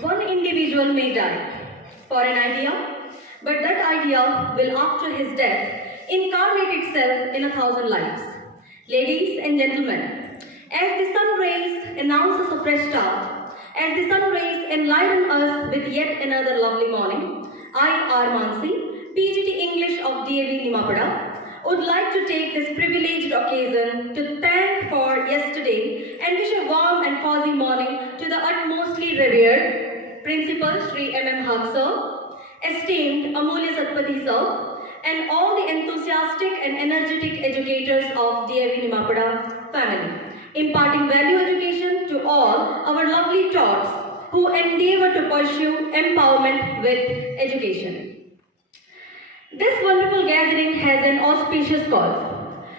One individual may die for an idea, but that idea will, after his death, incarnate itself in 1,000 lives. Ladies and gentlemen, as the sun rays announces a fresh start, as the sun rays enlighten us with yet another lovely morning, I, R. Mansi, PGT English of DAV Nimapada, would like to take this privileged occasion to thank for yesterday and wish a warm and cozy morning to the utmostly revered Principal Sri M.M. Haq Sir, esteemed Amulya Satpathy Sir, and all the enthusiastic and energetic educators of DAV Nimapada family, imparting value education to all our lovely tots who endeavor to pursue empowerment with education. This wonderful gathering has an auspicious cause.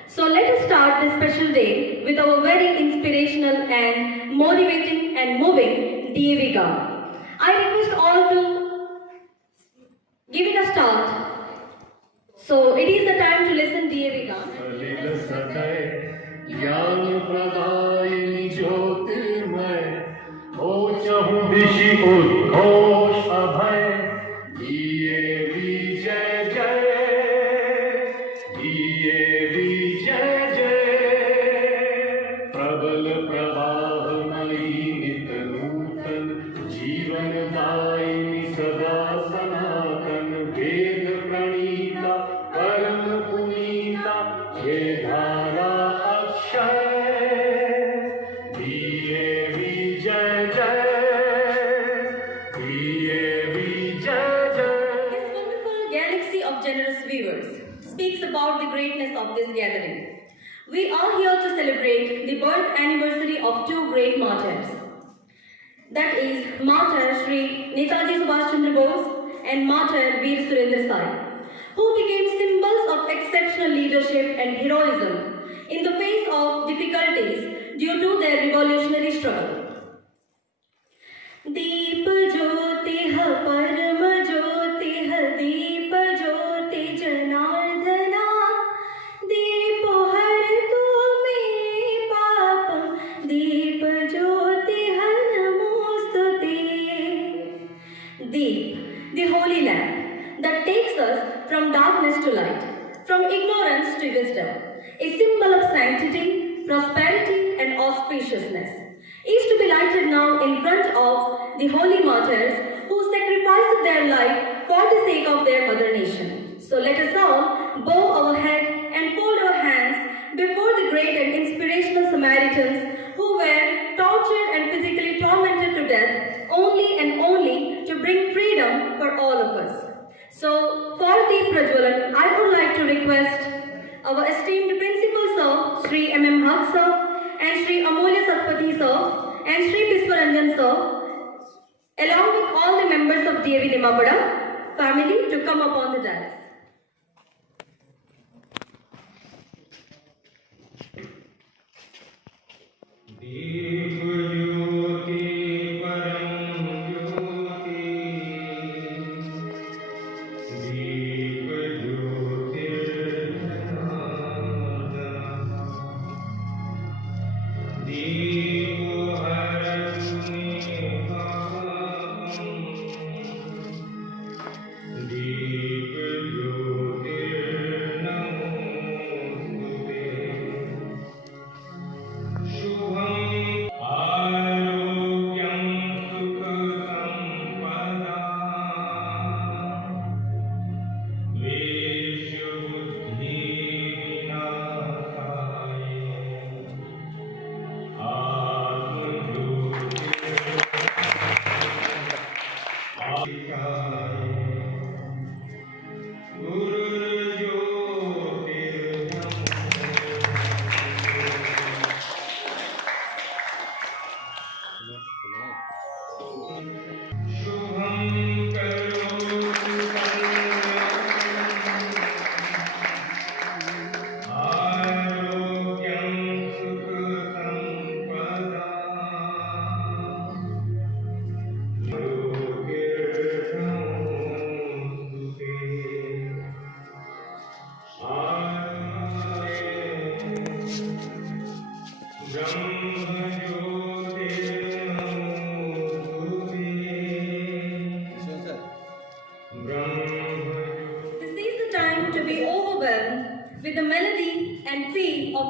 So let us start this special day with our very inspirational and motivating and moving DAV Gaon. I request all to give it a start. So it is the time to listen DAV Gaon. About the greatness of this gathering. We are here to celebrate the birth anniversary of two great martyrs. That is Martyr Sri Netaji Subhash Chandra Bose and Martyr Veer Surendra Sai, who became symbols of exceptional leadership and heroism in the face of difficulties due to their revolutionary struggle. Deep Jyoti ha Param Jyoti ha Deep Jyoti Janardhana Deepo har tu mere paap Deep Jyoti ha namostute. Deep, the holy lamp that takes us from darkness to light, from ignorance to wisdom, a symbol of sanctity, prosperity and auspiciousness, is to be lighted now in front of the holy martyrs who sacrificed their life for the sake of their mother nation. So let us all bow our head and fold our hands before the great and inspirational Samaritans who were tortured and physically tormented to death only and only to bring freedom for all of us. So for the Prajwalan, I would like to request our esteemed Principal Sir, Sri M.M. Haq Sir, and Sri Amulya Satpathy Sir, and Sri Biswaranjan Sir, along with all the members of DAV Nimapada family to come upon the dais.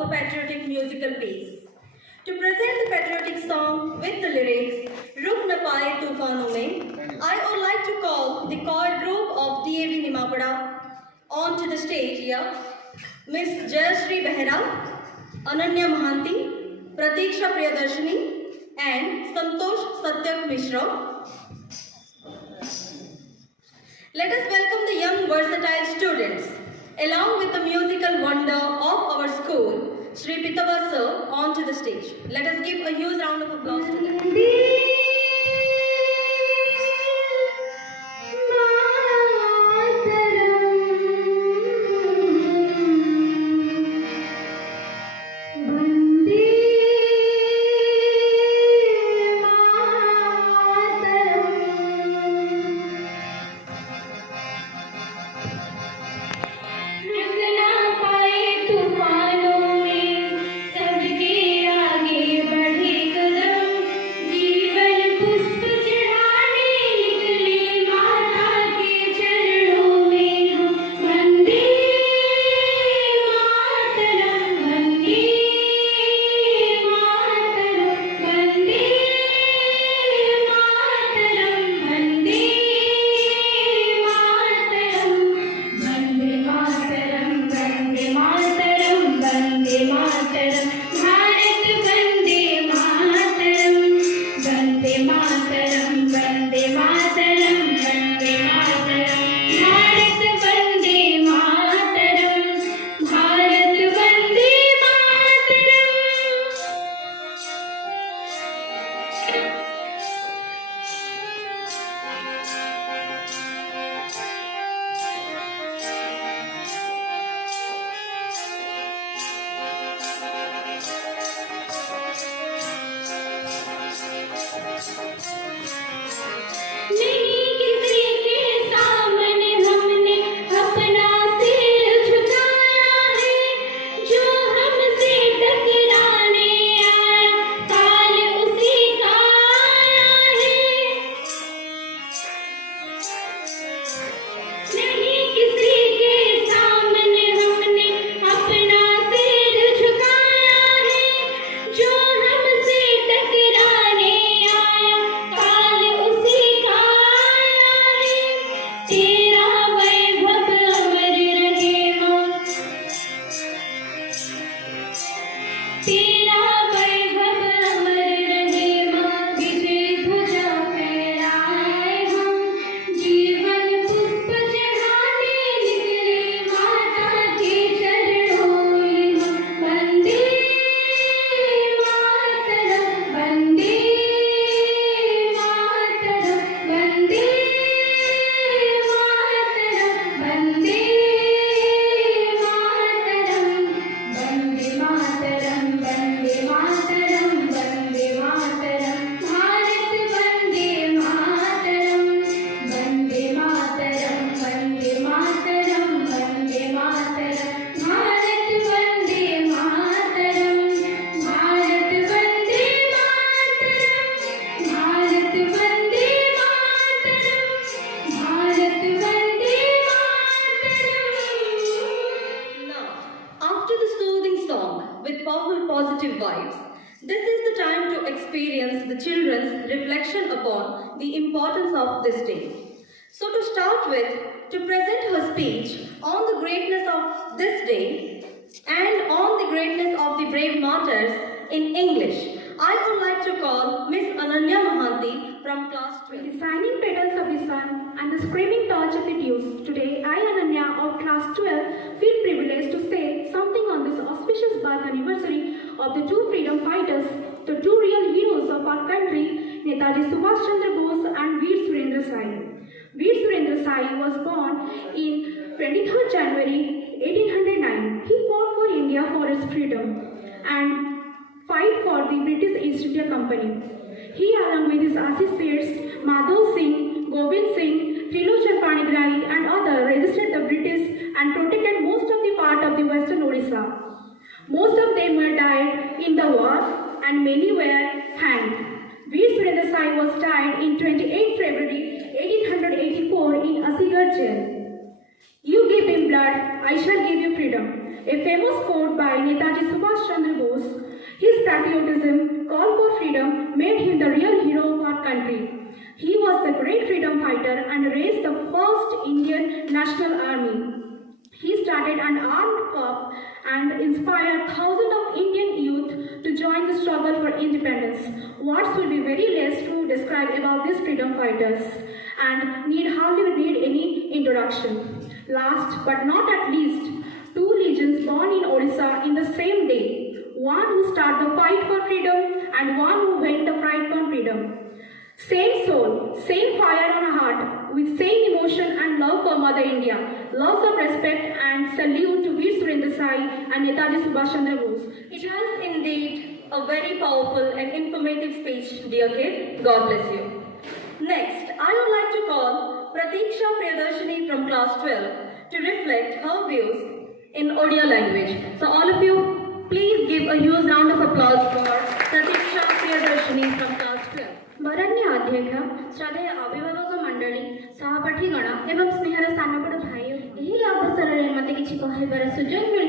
a patriotic musical piece. To present the patriotic song with the lyrics, Ruk Na Paaye Toofaanon Mein, I would like to call the choir group of DAV Nimapada onto the stage here. Miss Jayashree Behera, Ananya Mahanti, Pratiksha Priyadarshini, and Santosh Satyak Mishra. Let us welcome the young versatile students, along with the musical wonder of our school, Shri Pitava Sir, onto the stage. Let us give a huge round of applause to them. Positive vibes. This is the time to experience the children's reflection upon the importance of this day. So to start with, to present her speech on the greatness of this day and on the greatness of the brave martyrs in English, I would like to call Miss Ananya Mahanti from class 12. With the shining petals of the sun and the screaming torch of the dews, today I, Ananya of class 12, feel privileged to say something on this auspicious birth anniversary of the two freedom fighters, the two real heroes of our country, Netaji Subhash Chandra Bose and Veer Surendra Sai. Veer Surendra Sai was born in 23rd January 1809. He fought for India for its freedom and fight for the British East India Company. He, along with his associates Madhav Singh, Govind Singh, Trilochan Panigrahi and others, resisted the British and protected most of the part of the western Orissa. Most of them were died in the war and many were hanged. Veer Surendra Sai was died in 28 February 1884 in Asigarh jail. You give him blood, I shall give you freedom. a famous quote by Netaji Subhash Chandra Bose. His patriotism, call for freedom, made him the real hero of our country. He was the great freedom fighter and raised the first Indian National Army. He started an armed corps and inspired thousands of Indian youth to join the struggle for independence. Words will be very less to describe about these freedom fighters and hardly need any introduction. Last but not at least, two legends born in Odisha in the same day. One who started the fight for freedom and one who went the fight for freedom. Same soul, same fire on a heart, with same emotion and love for Mother India. Lots of respect and salute to Veer Surendra Sai and Netaji Subhash Chandra Bose. It was indeed a very powerful and informative speech, dear kid. God bless you. Next, I would like to call Pratiksha Priyadarshini from class 12 to reflect her views in Odia language. So all of you, please give a huge round of applause for Pratiksha Priyadarshini from class 12. बरण्य अध्यक्ष श्रद्धेय अभिभावक मंडली सहपाठी गण एवं स्नेहर स्थानपड़ भाई यही अवसर में मत कि कहबार सुजोग मिलू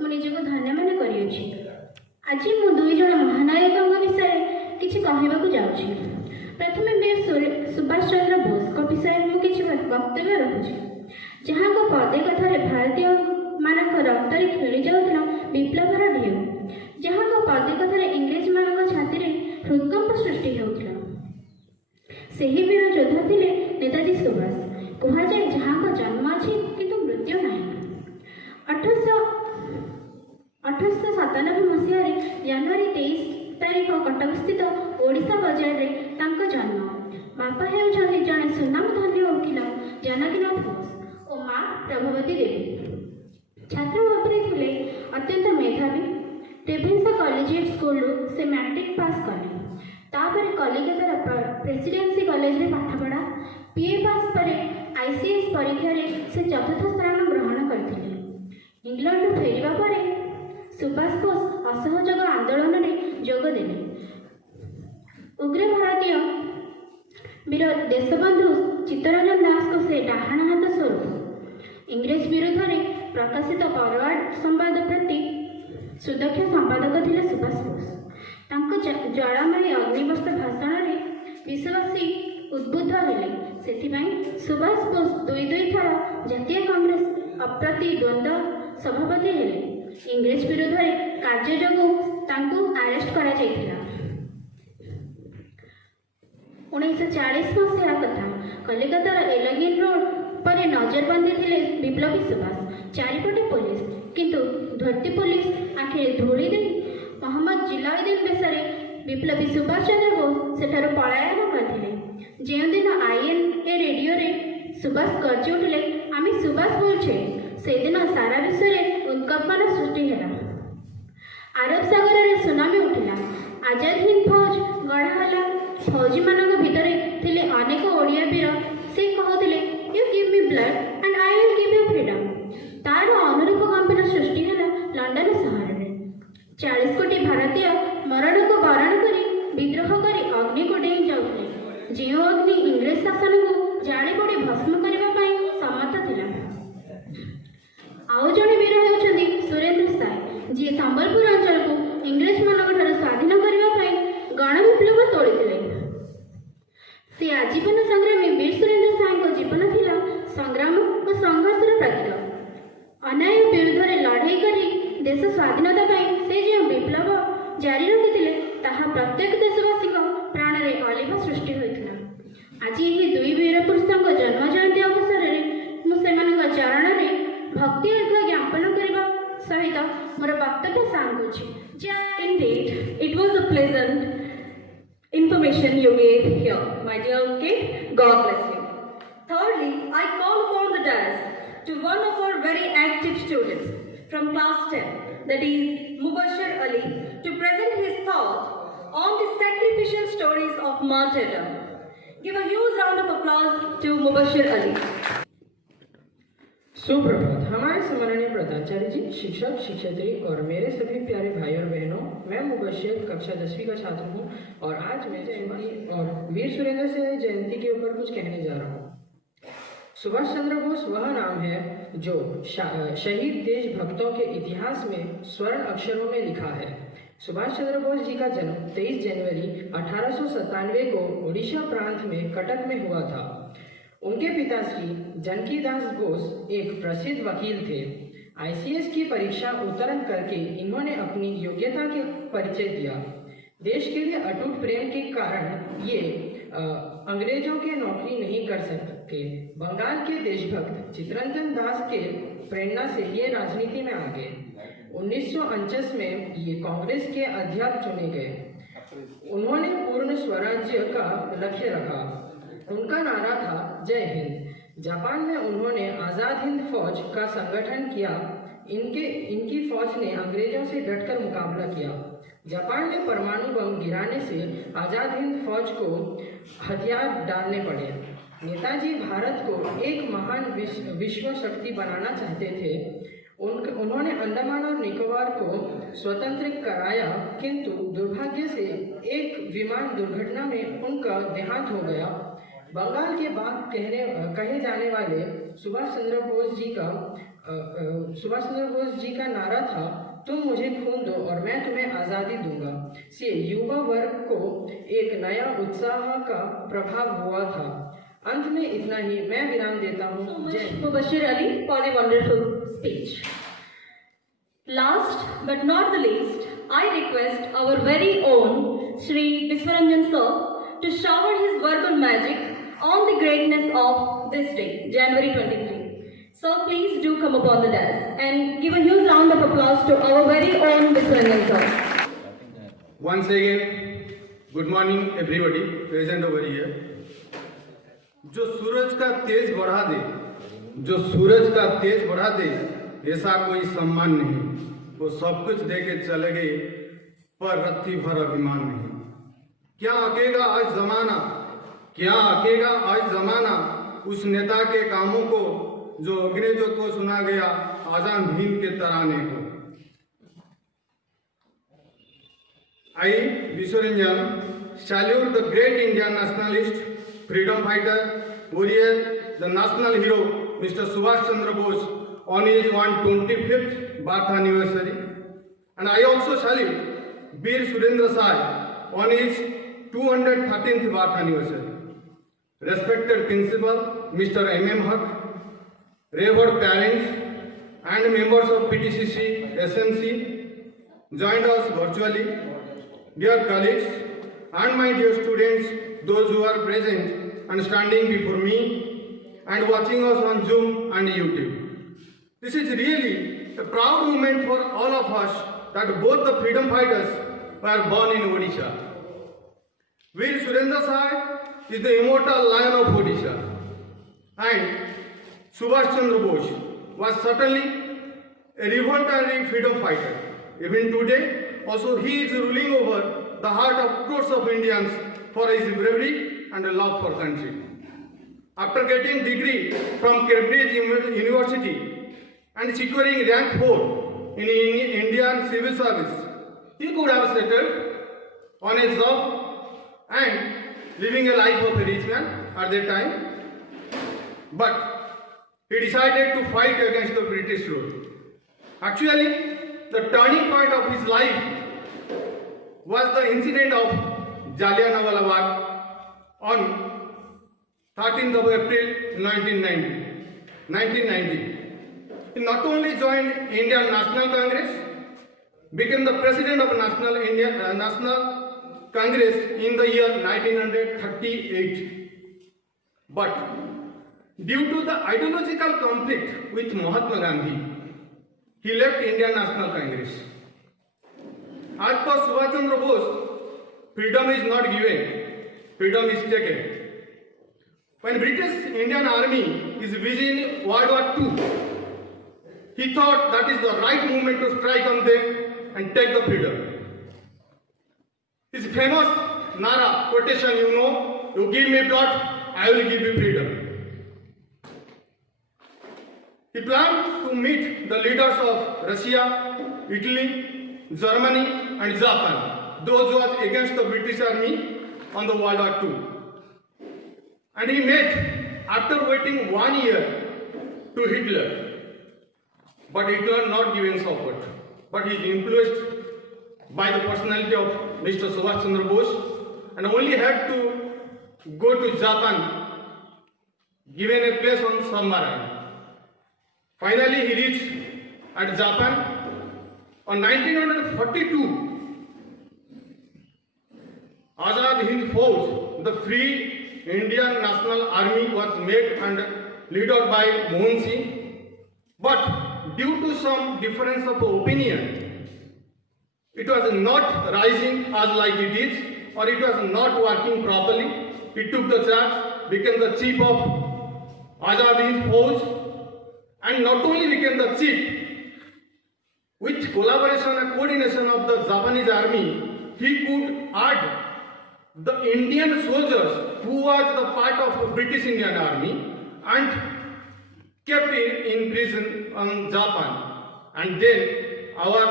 मुझको धन्य मन कर आज मु दुई जन महानायकों विषय किसी कहवाक जाऊँगी। प्रथम वीर सुभाष चंद्र बोस को विषय मुझे वक्तव्य रखुच्छी जहाँ को पदे कथार भारतीय मान रक्तरे खेली जाऊला विप्लवर ढेउ जहाँ को पदे कथार इंग्रेज मान छाती में हृदकंप सृष्टि होता ସେହି वीर योद्धा ଥିଲେ नेताजी सुभाष कहुए जहाँ को जन्म अच्छी किंतु मृत्यु ना 1897 मसीह जनवरी 23 तारीख कटक स्थित ओडिशा बजार में जन्म बापा होती जड़े सुनामधन्य वकील जानकीनाथ बोस और माँ प्रभावती देवी छात्र भाव में थे अत्यंत मेधावी रेभेन्सा कॉलेजिएट स्कूल से मैट्रिक पास कले तापर कलिकतार प्रेसिडेंसी कॉलेज में पाठपढ़ा पीए पास पर आईसीएस परीक्षा से चतुर्थ स्थान ग्रहण करते इंग्लैंड फेरिबा पर सुभाष बोस असहयोग आंदोलन में जोगदेले उग्र भारतीय वीर देशबंधु चित्तरंजन दास को से डाहाण हाथ स्वरूप इंग्रेज विरुद्ध में प्रकाशित फरवर्ड संवाद प्रति सुदक्ष संपादक थे सुभाष बोस ज्वालामयी अग्निवस्त्र भाषण में विश्ववासी उद्बुद्ध हेले से सुभाष बोस दुई थर जातीय कांग्रेस अप्रतिद्वंद सभापति हेले इंग्रेज विरुद्ध में कार्य जो आरेस्ट करा 1940 मसीहा कथा कलिकतार एलगिन रोड पर नजरबंदी थे विप्लवी सुभाष चारिपटे पुलिस किंतु धरती पुलिस आखिरे धूली दे मोहम्मद जिलाउद्दीन बेसरे विप्लवी सुभाष चंद्र बोस सेठार पलायन करते जो दिन आईएनए रेडियो रे सुभाष गर्जी उठिले आम सुभाष बोलछे से दिन सारा विश्व में उत्कंपन सृष्टि है आरब सागर में सुनामी उठिला आजाद हिंद फौज गढ़ाला फौजी मान भितर थे अनेक ओडिया वीर से कहते you give me blood and I will give you freedom तार अनुरूप कंपन सृष्टि है लंडन सहर में 40 कोटी भारतीय मरण को बरण कर विद्रोह कर अग्नि को डेई जाते जो अग्नि इंग्रेज शासन को जाली पोड़ी भस्म करने सम्मत थिला आउ जड़े वीर होती सुरेंद्र साय जी संबलपुर अंचल को इंग्रेज मान स्वाधीन करने गण विप्लव तोड़ी से आजीवन संग्रामी वीर सुरेंद्र साय जीवन थिला संग्राम और संघर्षर प्रतीक अन्याय विरुद्ध लड़ाई कर देश स्वाधीनता से जो विप्लव जारी रखिते ताहा प्रत्येक देशवासी प्राण में अलिभ सृष्टि होता आज यही दुई वीर पुरुषों जन्म जयंती अवसर में मुझे चरण में भक्ति अर्घ ज्ञापन करने सहित मोर वक्तव्य सांगुची। Indeed, it was a pleasant information you gave here, my dear kid. God bless you. Thirdly, I call upon the dais to one of our very active students from class 10, that is Mubashir Ali, to present his thought on the sacrificial stories of martyrdom. Give a huge round of applause to Mubashir Ali. सुप्रभात। हमारे सम्माननीय प्राचार्य जी, शिक्षक, शिक्षयित्री और मेरे सभी प्यारे भाई और बहनों, मैं मुबश्शिर कक्षा 10वीं का छात्र हूँ और आज मैं जयंती और वीर सुरेंद्र साय जयंती के ऊपर कुछ कहने जा रहा हूँ। सुभाष चंद्र बोस वह नाम है जो शहीद देशभक्तों के इतिहास में स्वर्ण अक्षरों में लिखा है। सुभाष चंद्र बोस जी का जन्म 23 जनवरी 1897 को उड़ीसा प्रांत में कटक में हुआ था। उनके पिताश्री जानकीदास बोस एक प्रसिद्ध वकील थे। ICS की परीक्षा उत्तीर्ण करके इन्होंने अपनी योग्यता के परिचय दिया। देश के लिए अटूट प्रेम के कारण ये अंग्रेजों के नौकरी नहीं कर सके। बंगाल के देशभक्त चित्तरंजन दास के प्रेरणा से ये राजनीति में आ गए। 1949 में ये कांग्रेस के अध्यक्ष चुने गए। उन्होंने पूर्ण स्वराज्य का लक्ष्य रखा। उनका नारा था जय हिंद। जापान में उन्होंने आज़ाद हिंद फौज का संगठन किया। इनकी फौज ने अंग्रेजों से डटकर मुकाबला किया। जापान में परमाणु बम गिराने से आज़ाद हिंद फौज को हथियार डालने पड़े। नेताजी भारत को एक महान विश्व शक्ति बनाना चाहते थे। उन्होंने अंडमान और निकोबार को स्वतंत्र कराया, किंतु दुर्भाग्य से एक विमान दुर्घटना में उनका देहांत हो गया। बंगाल के बाग कहे जाने वाले सुभाष चंद्र बोस जी का नारा था, तुम मुझे खून दो और मैं तुम्हें आज़ादी दूंगा। से युवा वर्ग को एक नया उत्साह का प्रभाव हुआ था। अंत में इतना ही, मैं विराम देता हूँ। जय Hind. Mubashir Ali for the wonderful speech. Last but not the least, I request our very own Shri Viswaranjan sir to shower his verbal magic on the greatness of this day, January 23. So please do come upon the dais and give a huge round of applause to our very own Viswaranjan sir. Once again, good morning everybody present over here. जो सूरज का तेज बढ़ा दे, ऐसा कोई सम्मान नहीं। वो सब कुछ दे के चले गए, पर रत्ती भर अभिमान नहीं। क्या आकेगा आज जमाना उस नेता के कामों को जो अंग्रेजों को सुना गया आजाद हिंद के तराने को। I, Viswaranjan, salute the great Indian nationalist, freedom fighter, warrior, the national hero, Mr. Subhash Chandra Bose, on his 125th birth anniversary. And I also salute Veer Surendra Sai on his 213th birth anniversary. Respected Principal, Mr. M.M. Haq, revered parents and members of PTCC, SMC, joined us virtually. Dear colleagues and my dear students, those who are present and standing before me and watching us on Zoom and YouTube. This is really a proud moment for all of us that both the freedom fighters were born in Odisha. Veer Surendra Sai is the immortal lion of Odisha, and Subhash Chandra Bose was certainly a revolutionary freedom fighter. Even today, also he is ruling over the heart of crores of Indians for his bravery and a love for country. After getting degree from Cambridge University and securing rank 4 in Indian civil service, he could have settled on a job and living a life of a rich man at that time. But he decided to fight against the British rule. Actually, the turning point of his life was the incident of Jallianwala Bagh on 13th of April 1990. He not only joined Indian National Congress, became the president of National Congress in the year 1938. But due to the ideological conflict with Mahatma Gandhi, he left Indian National Congress. As per Subhash Chandra Bose, freedom is not given, freedom is taken. When British Indian Army is waging World War II, he thought that is the right moment to strike on them and take the freedom. His famous Nara quotation, you give me blood, I will give you freedom. He planned to meet the leaders of Russia, Italy, Germany and Japan, those who were against the British Army on the World War II. And he met after waiting 1 year to Hitler, but Hitler not given support, but he is influenced by the personality of Mr. Subhash Chandra Bose and only had to go to Japan, given a place on submarine. Finally, he reached at Japan on 1942. Azad Hind Fauj, the Free Indian National Army, was made and led out by Mohan Singh, but due to some difference of opinion, it was not rising as like it is, or it was not working properly. He took the charge, became the chief of Azad Hind Fauj, and not only became the chief, with collaboration and coordination of the Japanese army, he could add the Indian soldiers who was the part of British Indian Army and kept in prison on Japan. And then our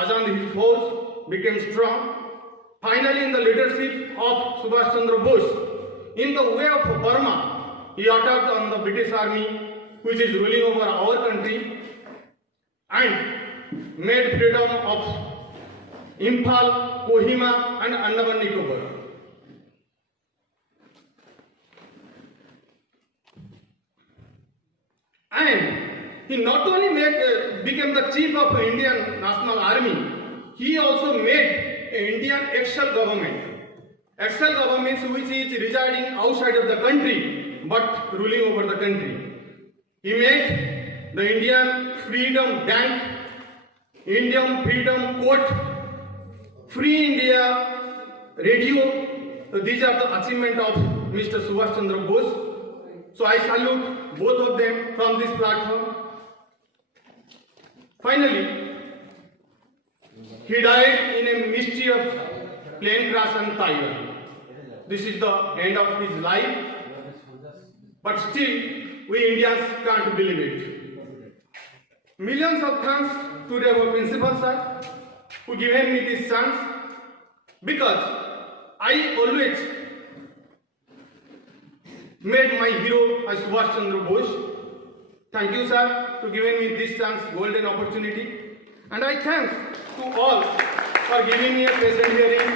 Azad Hind Fauj became strong. Finally, in the leadership of Subhash Chandra Bose, in the way of Burma, he attacked on the British Army, which is ruling over our country, and made freedom of Imphal, Kohima, and Andaman Nicobar. And he not only became the chief of Indian National Army, he also made an Indian Excel government. Excel government which is residing outside of the country but ruling over the country. He made the Indian Freedom Bank, Indian Freedom Court, Free India Radio. So these are the achievements of Mr. Subhash Chandra Bose. So I salute both of them from this platform. Finally, he died in a mysterious plane crash in Taiwan. This is the end of his life, but still we Indians can't believe it. Millions of thanks to our principal sir who given me this chance, because I always made my hero as Subhash Chandra Bose. Thank you, sir, to giving me this chance, golden opportunity. And I thanks to all for giving me a pleasant hearing.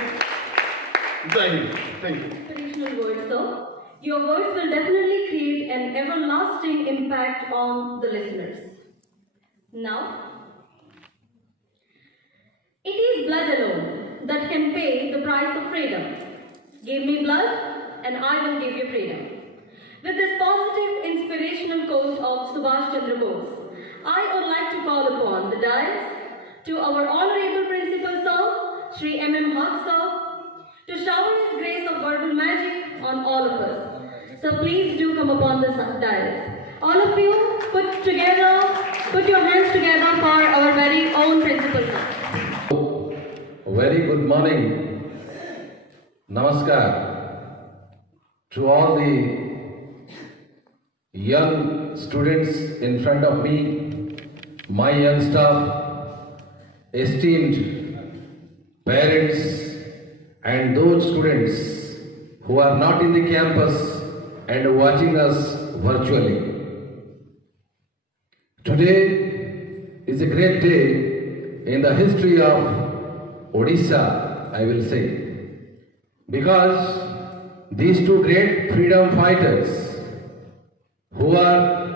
Jai Hind. Thank you. Traditional words, sir. Your words will definitely create an everlasting impact on the listeners. Now, it is blood alone that can pay the price of freedom. Give me blood and I will give you freedom. With this positive, inspirational quote of Subhash Chandra Bose, I would like to call upon the dais to our Honorable Principal Sir, Shri M.M. Haq Sir, to shower his grace of verbal magic on all of us. So please do come upon the dais. All of you, put your hands together for our very own Principal Sir. Very good morning. Namaskar to all the young students in front of me, my young staff, esteemed parents, and those students who are not in the campus and watching us virtually. Today is a great day in the history of Odisha, I will say, because these two great freedom fighters who are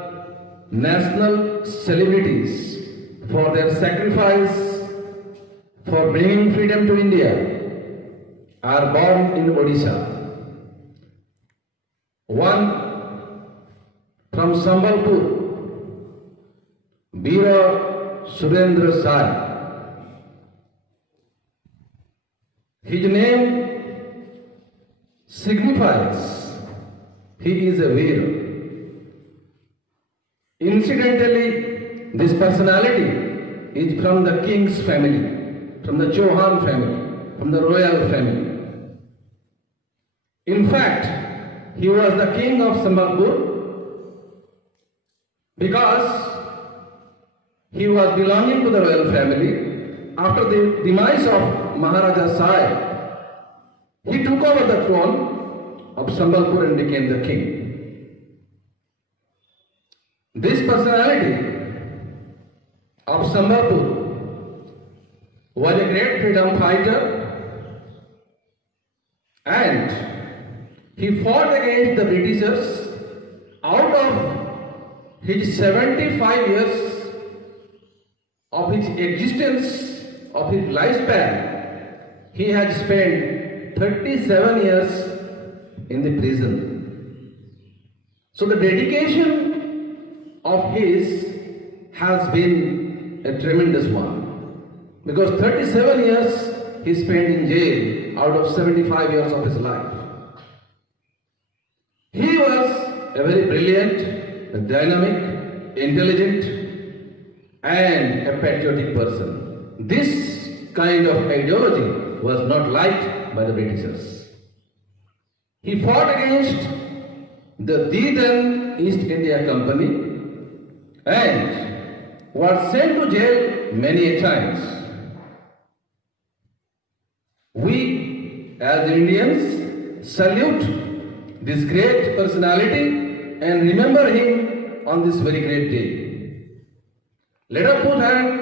national celebrities for their sacrifice for bringing freedom to India are born in Odisha. One from Sambalpur, Veera Surendra Sai. His name signifies he is a Veera. Incidentally, this personality is from the king's family, from the Chauhan family, from the royal family. In fact, he was the king of Sambalpur because he was belonging to the royal family. After the demise of Maharaja Sai, he took over the throne of Sambalpur and became the king. This personality of Sambalpur was a great freedom fighter, and he fought against the Britishers. Out of his 75 years of his existence, of his lifespan, he had spent 37 years in the prison. So the dedication of his has been a tremendous one, because 37 years he spent in jail out of 75 years of his life. He was a very brilliant, dynamic, intelligent, and a patriotic person. This kind of ideology was not liked by the Britishers. He fought against the then East India Company and was sent to jail many times. We as Indians salute this great personality and remember him on this very great day. Let us put hand,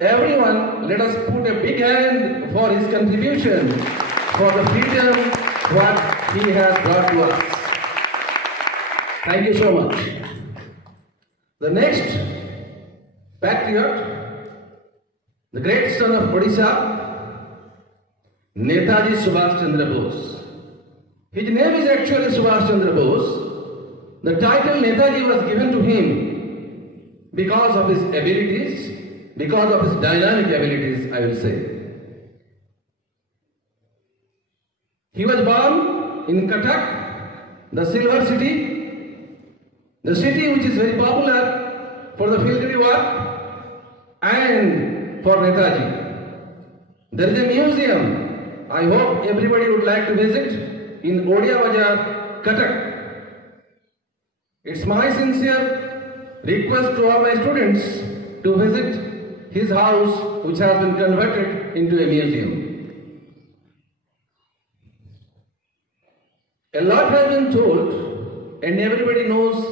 everyone, let us put a big hand for his contribution for the freedom what he has brought to us. Thank you so much. The next patriot, the great son of Odisha, Netaji Subhash Chandra Bose. His name is actually Subhash Chandra Bose. The title Netaji was given to him because of his abilities, because of his dynamic abilities, I will say. He was born in Cuttack, the Silver City, the city which is very popular for the filigree work and for Netaji. There is a museum, I hope everybody would like to visit, in Odia Bazaar, Cuttack. It's my sincere request to all my students to visit his house, which has been converted into a museum. A lot has been told, and everybody knows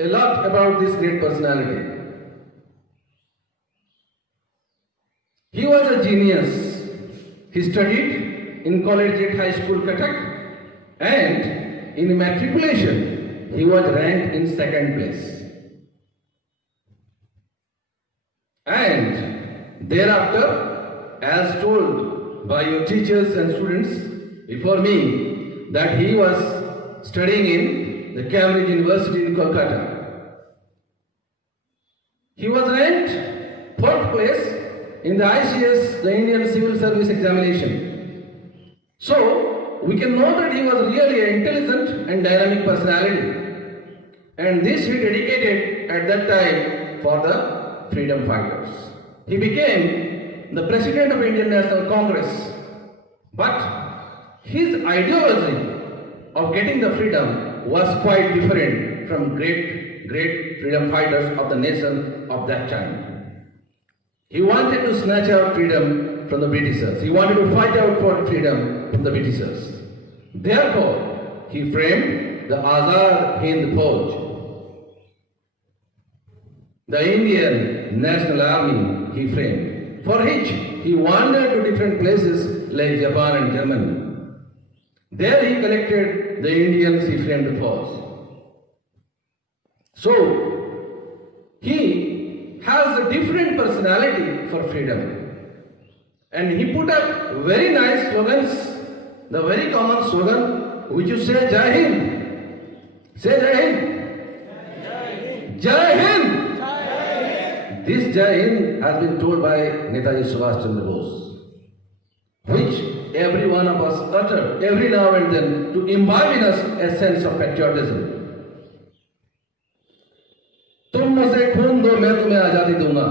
a lot about this great personality. He was a genius. He studied in Collegiate High School, Cuttack, and in matriculation, he was ranked in 2nd place. And thereafter, as told by your teachers and students before me, that he was studying in the Cambridge University in Kolkata. He was ranked 4th place in the ICS, the Indian Civil Service Examination. So, we can know that he was really an intelligent and dynamic personality. And this he dedicated at that time for the freedom fighters. He became the President of Indian National Congress. But his ideology of getting the freedom was quite different from great freedom fighters of the nation of that time. He wanted to snatch out freedom from the Britishers. He wanted to fight out for freedom from the Britishers. Therefore, he framed the Azad Hind Fauj, the Indian National Army he framed, for which he wandered to different places like Japan and Germany. There he collected the Indians he framed the force. So, he has a different personality for freedom. And he put up very nice slogans, the very common slogan which you say Jai Hind. Say Jai Hind. Jai Hind. Jai Hind. This Jai Hind has been told by Netaji Subhash Chandra Bose, which every one of us utter every now and then to imbibe in us a sense of patriotism. तुम मुझे खून दो मैं तुम्हें आजादी दूंगा.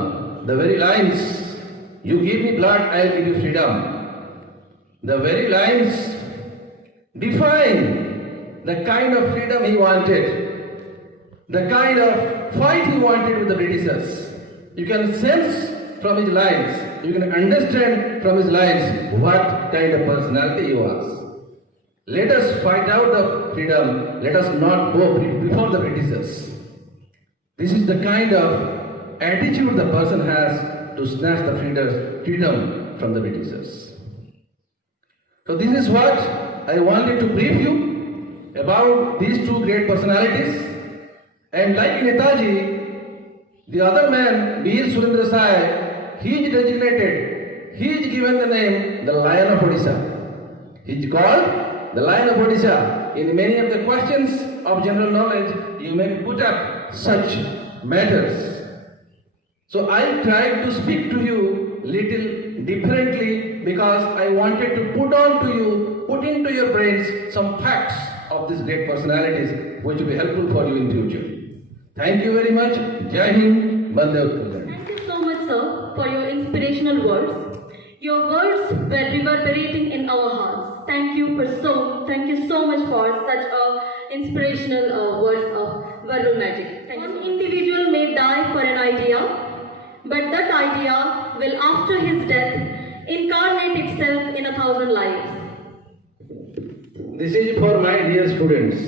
The very lines, you give me blood, I'll give you freedom. The very lines define the kind of freedom he wanted, the kind of fight he wanted with the Britishers. You can sense from his lines, you can understand from his lines what kind of personality he was. Let us fight out the freedom, let us not go before the Britishers. This is the kind of attitude the person has to snatch the freedom from the Britishers. So this is what I wanted to brief you about these two great personalities. And like Netaji, the other man, Veer Surendra Sai, he is designated, he is given the name the Lion of Odisha. He is called the Lion of Odisha. In many of the questions of general knowledge, you may put up such matters. So I tried to speak to you little differently because I wanted to put into your brains some facts of these great personalities which will be helpful for you in future. Thank you very much. Jai Hind, Bande Uttar. Thank you so much, sir, for your inspirational words. Your words were reverberating in our hearts. Thank you so much for such inspirational words of verbal magic. Thank you. One individual may die for an idea, but that idea will, after his death, incarnate itself in 1,000 lives. This is for my dear students.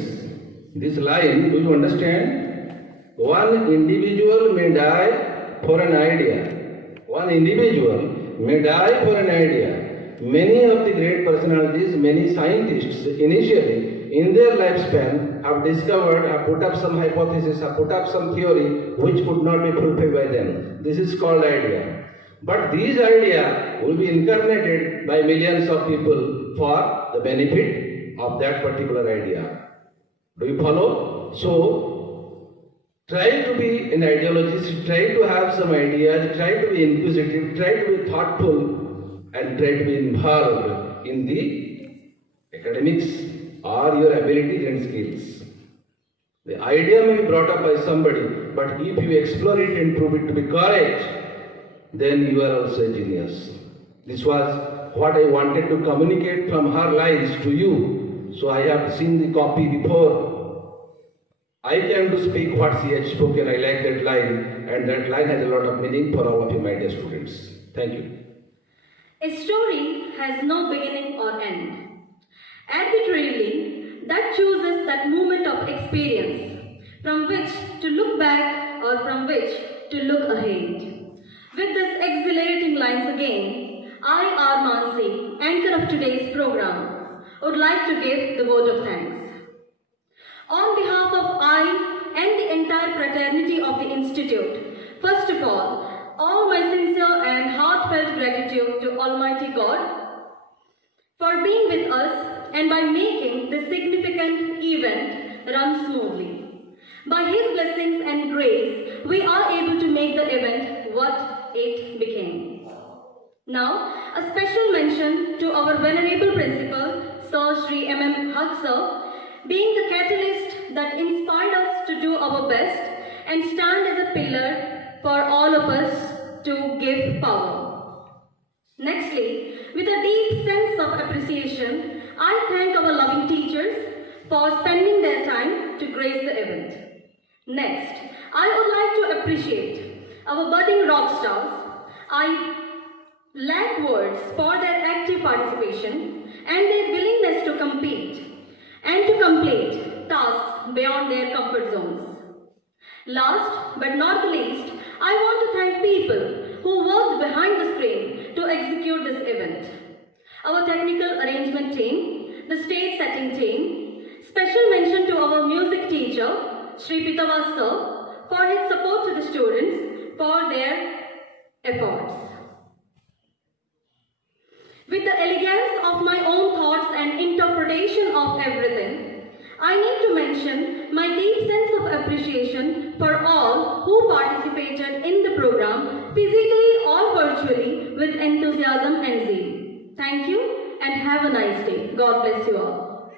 This line, do you understand? One individual may die for an idea. One individual may die for an idea. Many of the great personalities, many scientists initially in their lifespan have discovered, have put up some hypothesis, have put up some theory which could not be fulfilled by them. This is called idea. But these ideas will be incarnated by millions of people for the benefit of that particular idea. Do you follow? So, try to be an ideologist, try to have some ideas, try to be inquisitive, try to be thoughtful, and try to be involved in the academics or your abilities and skills. The idea may be brought up by somebody, but if you explore it and prove it to be correct, then you are also a genius. This was what I wanted to communicate from her lines to you. So I have seen the copy before. I came to speak what she had spoken. I like that line, and that line has a lot of meaning for all of you, my dear students. Thank you. A story has no beginning or end. Arbitrarily, that chooses that moment of experience from which to look back or from which to look ahead. With these exhilarating lines again, I, R. Mansi, anchor of today's program, would like to give the vote of thanks. On behalf of I and the entire fraternity of the Institute, first of all my sincere and heartfelt gratitude to Almighty God for being with us and by making this significant event run smoothly. By His blessings and grace, we are able to make the event what it became. Now, a special mention to our venerable principal, Sir Shri M.M. Haq Sir, being the catalyst that inspired us to do our best and stand as a pillar for all of us to give power. Nextly, with a deep sense of appreciation, I thank our loving teachers for spending their time to grace the event. Next, I would like to appreciate our budding rock stars. I lack words for their active participation and their willingness to compete and to complete tasks beyond their comfort zones. Last but not the least, I want to thank people who worked behind the screen to execute this event. Our technical arrangement team, the stage setting team, special mention to our music teacher, Sri Pitavas Sir, for his support to the students for their efforts. With the elegance of my own thoughts and interpretation of everything, I need to mention my deep sense of appreciation for all who participated in the program, physically or virtually, with enthusiasm and zeal. Thank you and have a nice day. God bless you all.